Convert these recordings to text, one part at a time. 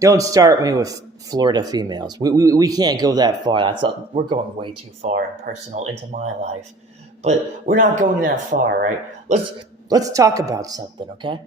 Don't start me with Florida females. We can't go that far. We're going way too far and personal into my life. But we're not going that far, right? Let's talk about something, okay?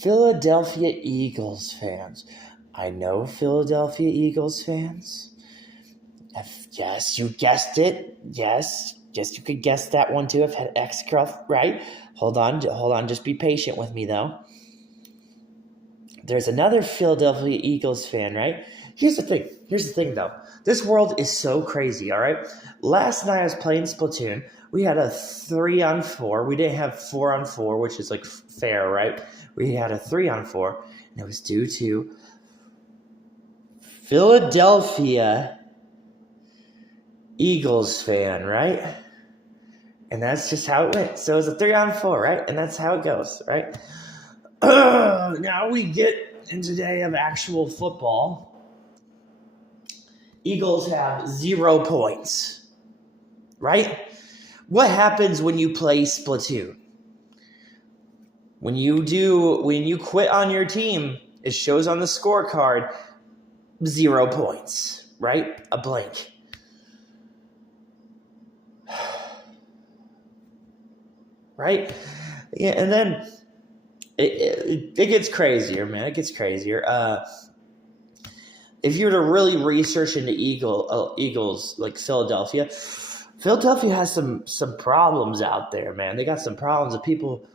Philadelphia Eagles fans. I know Philadelphia Eagles fans. Yes, you guessed it. Yes, you could guess that one too. I've had ex-girl, right? Hold on. Just be patient with me, though. There's another Philadelphia Eagles fan, right? Here's the thing, though. This world is so crazy, all right? Last night I was playing Splatoon. We had a 3-on-4. We didn't have 4-on-4, which is like fair, right? We had a 3-on-4, and it was due to Philadelphia Eagles fan, right? And that's just how it went. So it was a 3-on-4, right? And that's how it goes, right? Now we get into the day of actual football. Eagles have 0 points, right? What happens when you play Splatoon? When you quit on your team, it shows on the scorecard 0 points, right? A blank. Right? Yeah, and then it gets crazier, man. It gets crazier. If you were to really research into Eagles, like Philadelphia has some problems out there, man. They got some problems of people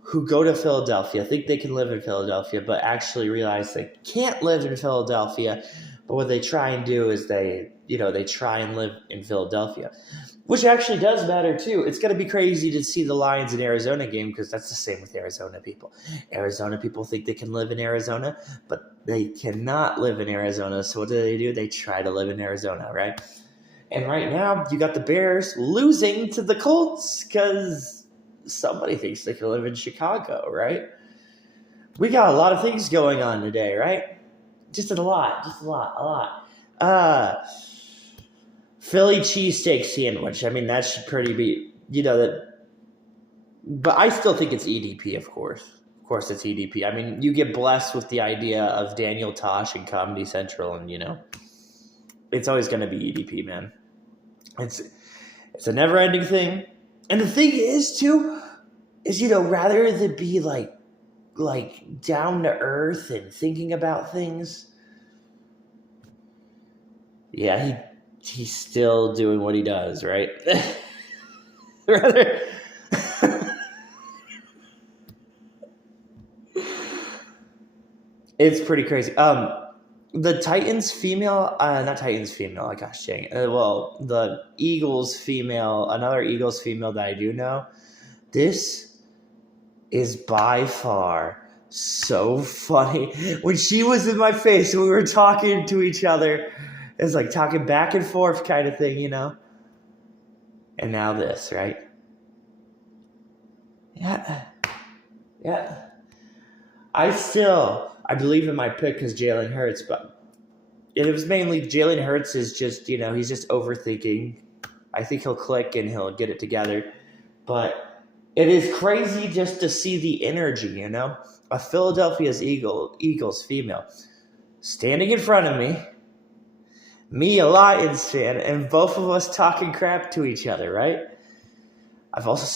who go to Philadelphia, think they can live in Philadelphia, but actually realize they can't live in Philadelphia. But what they try and do is they try and live in Philadelphia, which actually does matter too. It's going to be crazy to see the Lions in Arizona game because that's the same with Arizona people. Arizona people think they can live in Arizona, but they cannot live in Arizona. So what do? They try to live in Arizona, right? And right now you got the Bears losing to the Colts because somebody thinks they can live in Chicago, right? We got a lot of things going on today, right? Just a lot. Philly cheesesteak sandwich. I mean, that should pretty be, that. But I still think it's EDP, of course. Of course, it's EDP. I mean, you get blessed with the idea of Daniel Tosh and Comedy Central, and it's always going to be EDP, man. It's a never-ending thing, and the thing is rather than be like down to earth and thinking about things. Yeah, he's still doing what he does, right? Rather. It's pretty crazy. The Titans female, not Titans female, gosh dang it. The Eagles female, another Eagles female that I do know, this is by far so funny. When she was in my face and we were talking to each other, it's like talking back and forth kind of thing, And now this, right? Yeah. I believe in my pick because Jalen Hurts, but it was mainly Jalen Hurts is just, he's just overthinking. I think he'll click and he'll get it together. But it is crazy just to see the energy, a Philadelphia's Eagles female standing in front of me, a Lions fan, and both of us talking crap to each other, right? I've also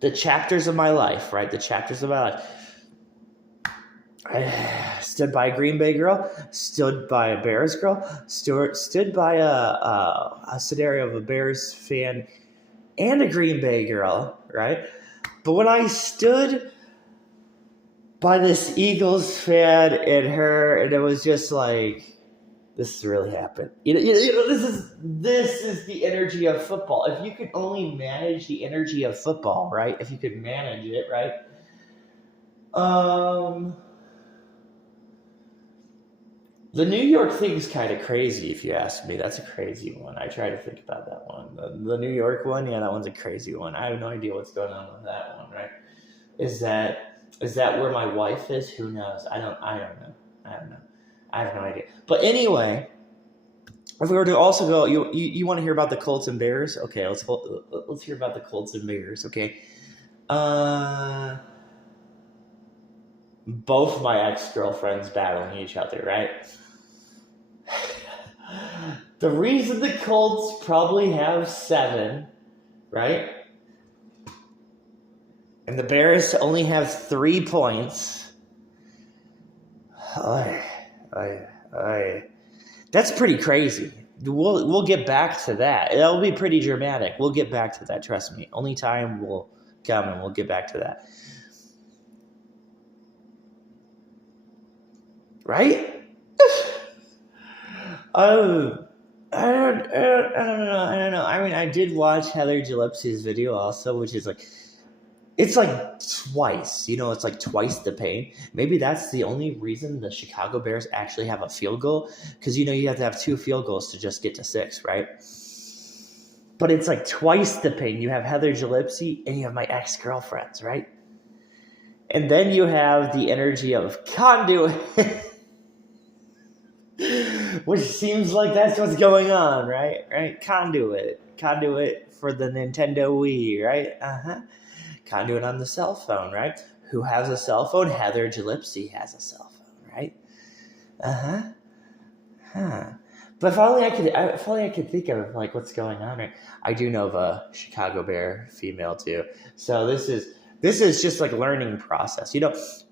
the chapters of my life, right? The chapters of my life. I stood by a Green Bay girl, stood by a Bears girl, stood by a scenario of a Bears fan and a Green Bay girl, right? But when I stood by this Eagles fan and her, and it was just like, this has really happened. This is the energy of football. If you could only manage the energy of football, right? If you could manage it, right? The New York thing's kind of crazy, if you ask me. That's a crazy one. I try to think about that one. The New York one, yeah, that one's a crazy one. I have no idea what's going on with that one, right? Is that where my wife is? Who knows? I don't know. I have no idea. But anyway, if we were to also go, you want to hear about the Colts and Bears? Okay, let's hear about the Colts and Bears. Okay, both my ex-girlfriends battling each other, right? The reason the Colts probably have 7, right? And the Bears only have 3 points. That's pretty crazy. We'll get back to that. That'll be pretty dramatic. We'll get back to that, trust me. Only time will come and we'll get back to that. Right? Oh, I don't know. I mean, I did watch Heather Gillespie's video also, which is like, it's like twice, it's like twice the pain. Maybe that's the only reason the Chicago Bears actually have a field goal, because you have to have 2 field goals to just get to 6, right? But it's like twice the pain. You have Heather Gillespie and you have my ex-girlfriends, right? And then you have the energy of Conduit, which seems like that's what's going on, right? Conduit for the Nintendo Wii, right? Conduit on the cell phone, right? Who has a cell phone? Heather Gillespie has a cell phone, right? But if only I could think of like what's going on, right? I do know of a Chicago Bear female too. So this is just like learning process.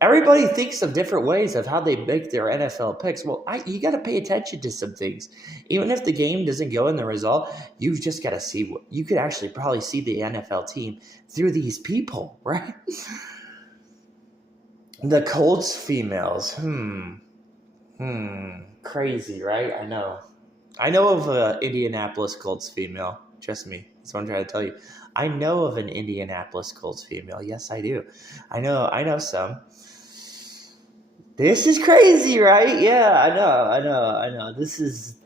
Everybody thinks of different ways of how they make their NFL picks. Well, you got to pay attention to some things. Even if the game doesn't go in the result, you've just got to see what you could actually probably see the NFL team through these people, right? The Colts females, crazy, right? I know of an Indianapolis Colts female. Trust me, that's what I'm trying to tell you. I know of an Indianapolis Colts female. Yes, I do. I know some. This is crazy, right? Yeah, I know. This is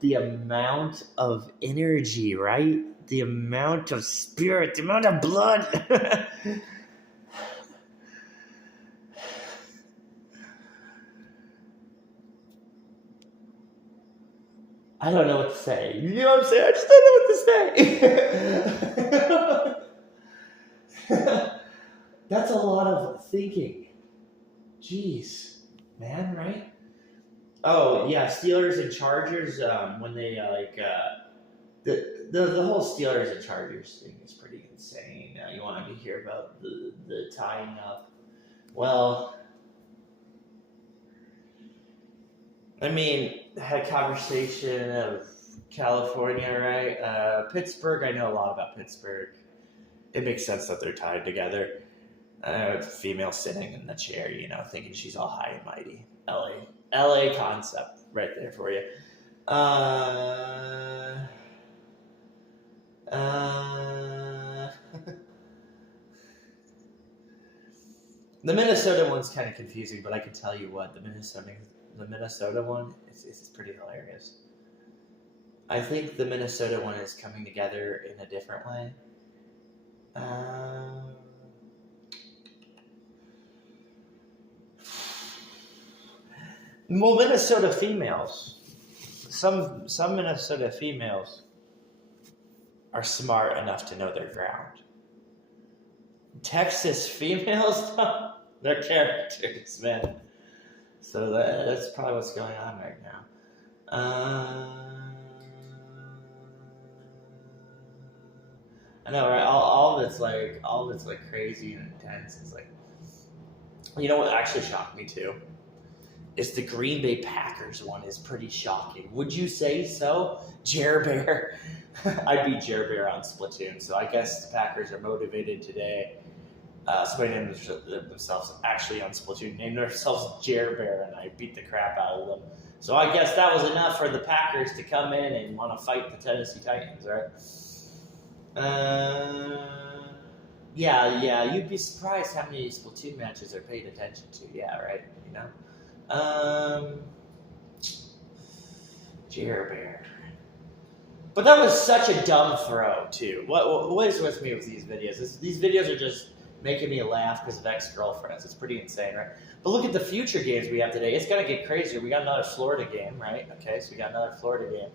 the amount of energy, right? The amount of spirit, the amount of blood. I don't know what to say. You know what I'm saying? I just don't know what to say. That's a lot of thinking. Jeez, man, right? Oh yeah, Steelers and Chargers. When they the whole Steelers and Chargers thing is pretty insane. You wanted to hear about the tying up? Well, I mean, had a conversation of California, right? Pittsburgh, I know a lot about Pittsburgh. It makes sense that they're tied together. Female sitting in the chair, thinking she's all high and mighty. LA concept right there for you. The Minnesota one's kind of confusing, but I can tell you what, the Minnesota one is pretty hilarious. I think the Minnesota one is coming together in a different way. Well, Minnesota females. Some Minnesota females are smart enough to know their ground. Texas females, they're characters, man. So that's probably what's going on right now. I know, right? All of it's like crazy and intense. It's like, what actually shocked me too is the Green Bay Packers one is pretty shocking. Would you say so? Jer Bear. I beat Jer Bear on Splatoon, so I guess the Packers are motivated today. Somebody named themselves actually on Splatoon, named themselves Jer Bear, and I beat the crap out of them. So I guess that was enough for the Packers to come in and want to fight the Tennessee Titans, right? Yeah, you'd be surprised how many Splatoon matches are paid attention to. Yeah, right, Jer Bear. But that was such a dumb throw, too. What is with me with these videos? These videos are just making me laugh because of ex-girlfriends. It's pretty insane, right? But look at the future games we have today. It's going to get crazier. We got another Florida game, right? Okay, so we got another Florida game.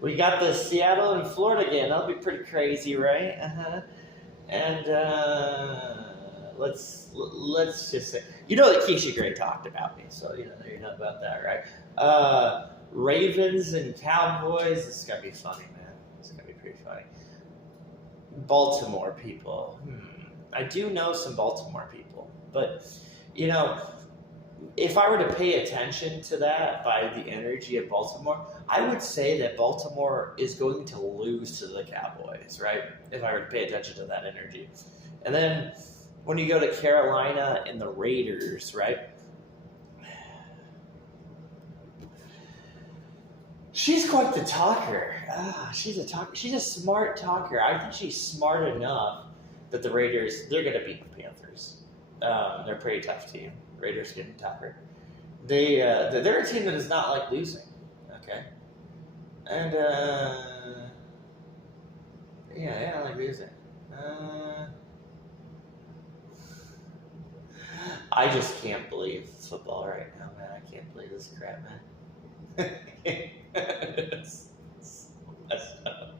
We got the Seattle and Florida game. That'll be pretty crazy, right? And let's just say, that Keisha Gray talked about me, so you know about that, right? Ravens and Cowboys. This is gonna be funny, man. This is gonna be pretty funny. Baltimore people. I do know some Baltimore people, but if I were to pay attention to that by the energy of Baltimore, I would say that Baltimore is going to lose to the Cowboys, right? If I were to pay attention to that energy. And then when you go to Carolina and the Raiders, right? She's quite the talker. She's a talker. She's a smart talker. I think she's smart enough that the Raiders, they're going to beat the Panthers. They're a pretty tough team. Raiders getting tougher. They're a team that does not like losing. Okay, and yeah, I like losing. I just can't believe football right now, man. I can't believe this crap, man. It's so messed up.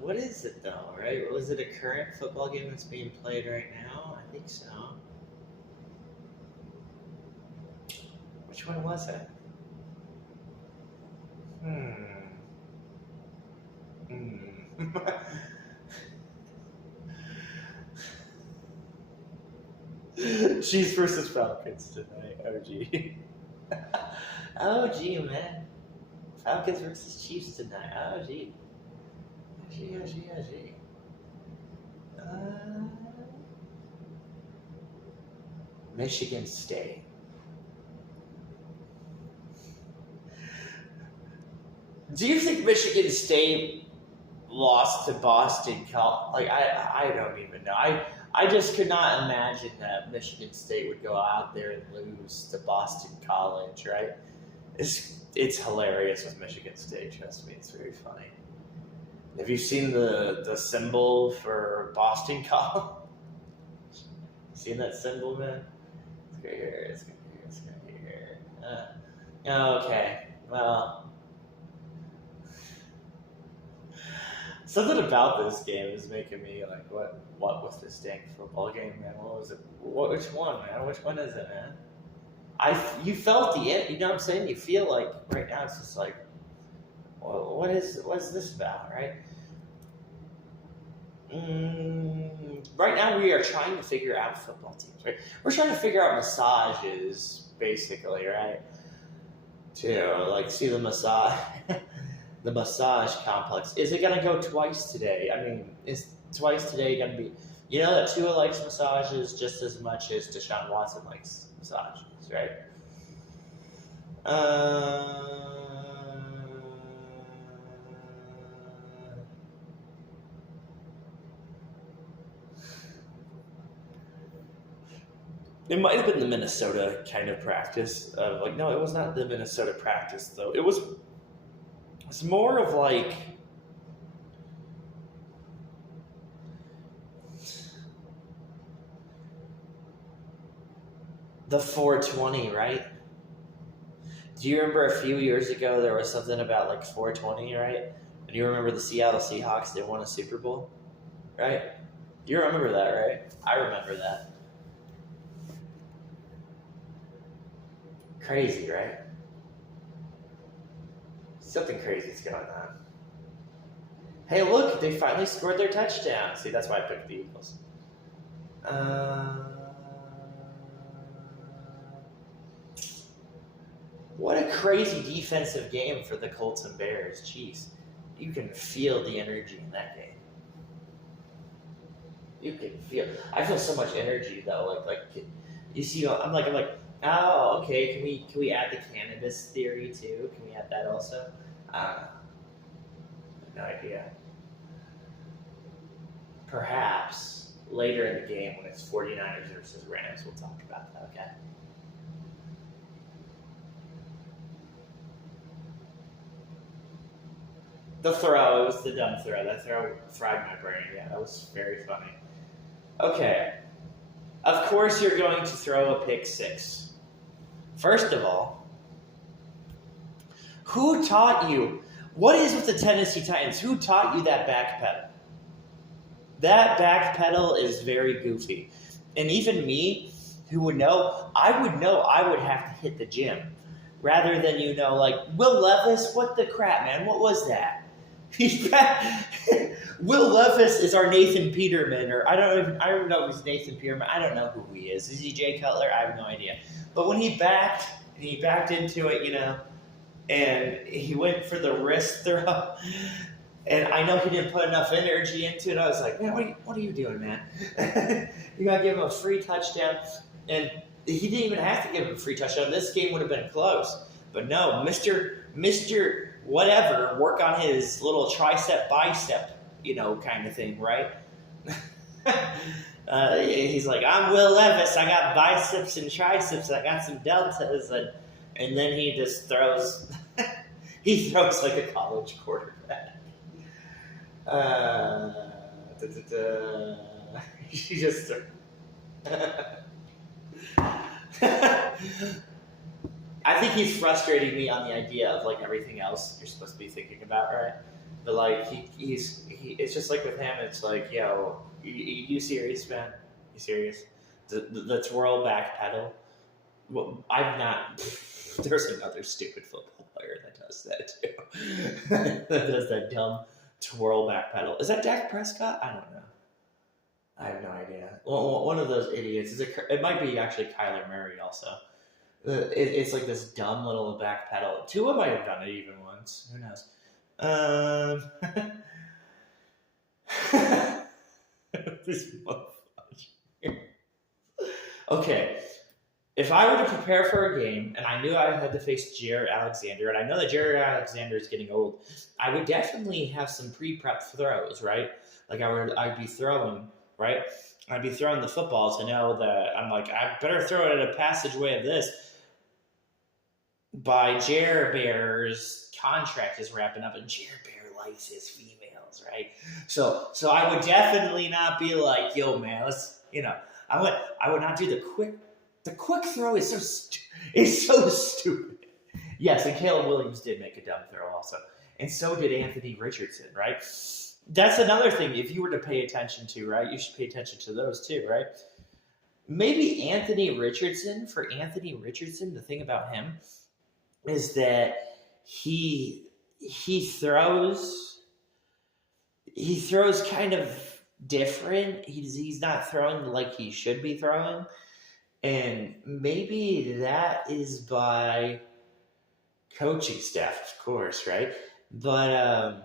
What is it though, right? Was it a current football game that's being played right now? I think so. Which one was it? Chiefs versus Falcons tonight. OG, man. Falcons versus Chiefs tonight. OG. Michigan State. Do you think Michigan State lost to Boston College? Like, I don't even know. I just could not imagine that Michigan State would go out there and lose to Boston College, right? It's hilarious with Michigan State. Trust me, it's very funny. Have you seen the symbol for Boston College? Seen that symbol, man? It's right here. It's right here. Okay. Well, something about this game is making me like, what was this dang football game, man? What was it? Which one, man? Which one is it, man? You felt the end. You know what I'm saying? You feel like right now it's just like, well, what is this about, right? Right now we are trying to figure out football teams, right? We're trying to figure out massages, basically, right? To like see the massage, the massage complex. Is it gonna go twice today? I mean, is twice today gonna be? You know that Tua likes massages just as much as Deshaun Watson likes massages, right? It might have been the Minnesota kind of practice. No, it was not the Minnesota practice though. It's more of like the 420, right? Do you remember a few years ago there was something about like 420, right? And you remember the Seattle Seahawks, they won a Super Bowl, right? You remember that, right? I remember that. Crazy, right? Something crazy is going on. Hey, look, they finally scored their touchdown. See, that's why I picked the Eagles. What a crazy defensive game for the Colts and Bears. Jeez. You can feel the energy in that game. You can feel. I feel so much energy though. Like you see, I'm like, oh, okay. Can we add the cannabis theory too? Can we add that also? No idea. Perhaps later in the game when it's 49ers versus Rams, we'll talk about that. Okay. The throw, it was the dumb throw. That throw fried my brain. Yeah, that was very funny. Okay. Of course you're going to throw a pick six. First of all, who taught you? What is with the Tennessee Titans? Who taught you that back pedal? That back pedal is very goofy. And even me, who would know I would have to hit the gym. Rather than, like, Will Levis, what the crap, man? What was that? Will Levis is our Nathan Peterman, or I don't know if he's Nathan Peterman. I don't know who he is. Is he Jay Cutler? I have no idea. But when he backed into it, and he went for the wrist throw, and I know he didn't put enough energy into it. I was like, man, what are you doing, man? You got to give him a free touchdown. And he didn't even have to give him a free touchdown. This game would have been close. But no, Mr. Whatever, work on his little tricep, bicep, kind of thing, right? He's like, I'm Will Levis. I got biceps and triceps. I got some deltas. And then he just throws. He throws like a college quarterback. He just. I think he's frustrating me on the idea of like everything else you're supposed to be thinking about, right? But like he's it's just like with him, it's like, yo, you serious, man? You serious? The twirl back pedal. Well, I've not. There's another stupid football player that does that too. That does that dumb twirl back pedal. Is that Dak Prescott? I don't know. I have no idea. Well, one of those idiots. It might be actually Kyler Murray also. It's like this dumb little back pedal. Tua might have done it even once. Who knows? This motherfucker. Okay. If I were to prepare for a game and I knew I had to face Jaire Alexander, and I know that Jaire Alexander is getting old, I would definitely have some pre-prep throws, right? Like I'd be throwing, right? I'd be throwing the football to know that I'm like, I better throw it at a passageway of this. By Jaire Bear's contract is wrapping up, and Jaire Bear likes his females, right? So I would definitely not be like, yo, man, let's, I would not do the quick. The quick throw is so stupid. Yes, and Caleb Williams did make a dumb throw also, and so did Anthony Richardson, right? That's another thing. If you were to pay attention to, right, you should pay attention to those too, right? Maybe Anthony Richardson. For Anthony Richardson, the thing about him is that he throws kind of different. He's not throwing like he should be throwing, and maybe that is by coaching staff, of course, right? But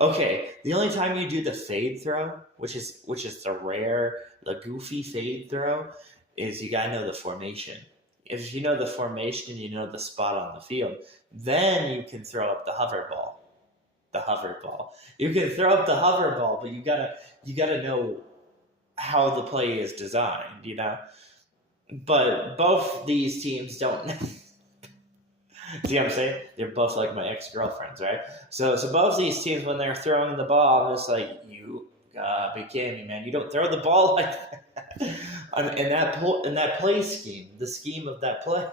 okay, the only time you do the fade throw, which is the goofy fade throw, is you gotta know the formation. If you know the formation and you know the spot on the field, then you can throw up the hover ball. You can throw up the hover ball, but you gotta know how the play is designed, But both these teams don't. See what I'm saying? They're both like my ex-girlfriends, right? So both these teams, when they're throwing the ball, I'm just like, you gotta be kidding me, man. You don't throw the ball like that. In that play scheme, the scheme of that play.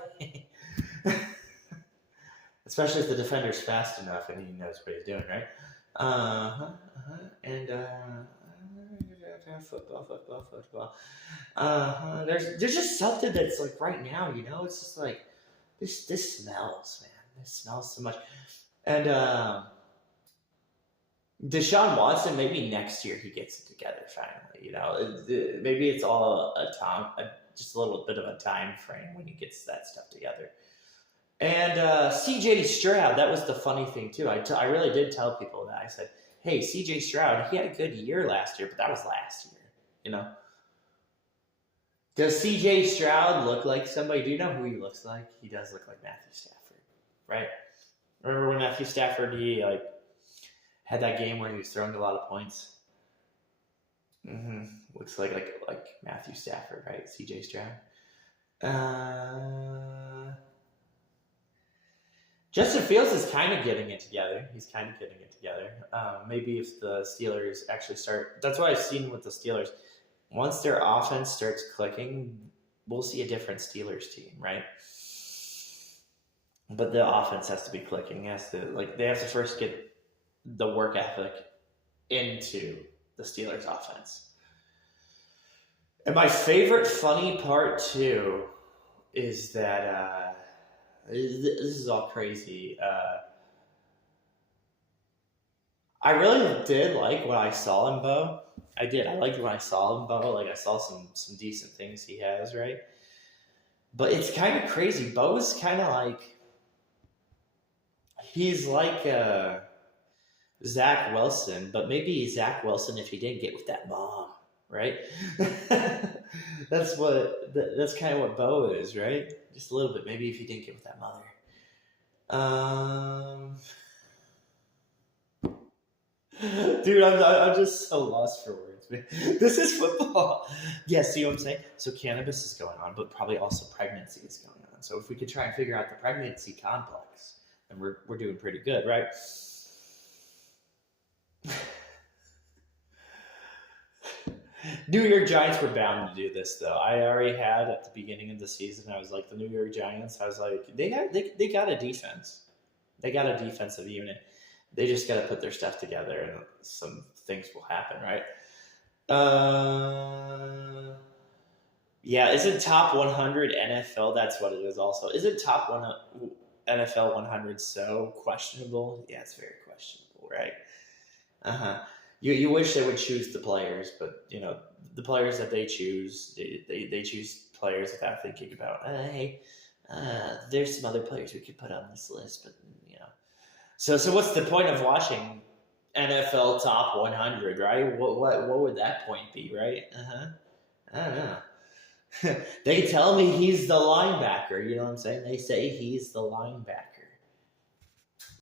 Especially if the defender's fast enough and he knows what he's doing, right? And football. There's just something that's like right now, it's just like this smells, man. This smells so much. And Deshaun Watson, maybe next year he gets it together finally. Maybe it's all just a little bit of a time frame when he gets that stuff together. And CJ Stroud, that was the funny thing too. I really did tell people that. I said, hey, CJ Stroud, he had a good year last year, but that was last year, Does CJ Stroud look like somebody? Do you know who he looks like? He does look like Matthew Stafford, right? Remember when Matthew Stafford, he had that game where he was throwing a lot of points? Looks like Matthew Stafford, right? CJ Stroud. Justin Fields is kind of getting it together. He's kind of getting it together. Maybe if the Steelers actually start... That's what I've seen with the Steelers. Once their offense starts clicking, we'll see a different Steelers team, right? but the offense has to be clicking. They have to first get the work ethic into the Steelers offense. And my favorite funny part too is that this is all crazy. I really did like what I saw in Bo. I did. I liked what I saw in Bo. Like I saw some decent things he has, right? But it's kind of crazy. Bo is kind of like he's like Zach Wilson, but maybe Zach Wilson if he didn't get with that mom, right? That's kind of what Bo is, right? Just a little bit. Maybe if he didn't get with that mother. Dude, I'm just so lost for words, man. This is football. Yeah, see what I'm saying? So cannabis is going on, but probably also pregnancy is going on. So if we could try and figure out the pregnancy complex, then we're doing pretty good, right? New York Giants were bound to do this, though. I already had at the beginning of the season. I was like, the New York Giants. I was like, they got a defense. They got a defensive unit. They just got to put their stuff together, and some things will happen, right? Yeah, isn't top 100 NFL? That's what it is. Also, isn't top NFL 100 so questionable? Yeah, it's very questionable, right? You wish they would choose the players, but the players that they choose, they choose players without thinking about, hey, there's some other players we could put on this list, but So what's the point of watching NFL Top 100, right? What would that point be, right? I don't know. They tell me he's the linebacker. You know what I'm saying? They say he's the linebacker.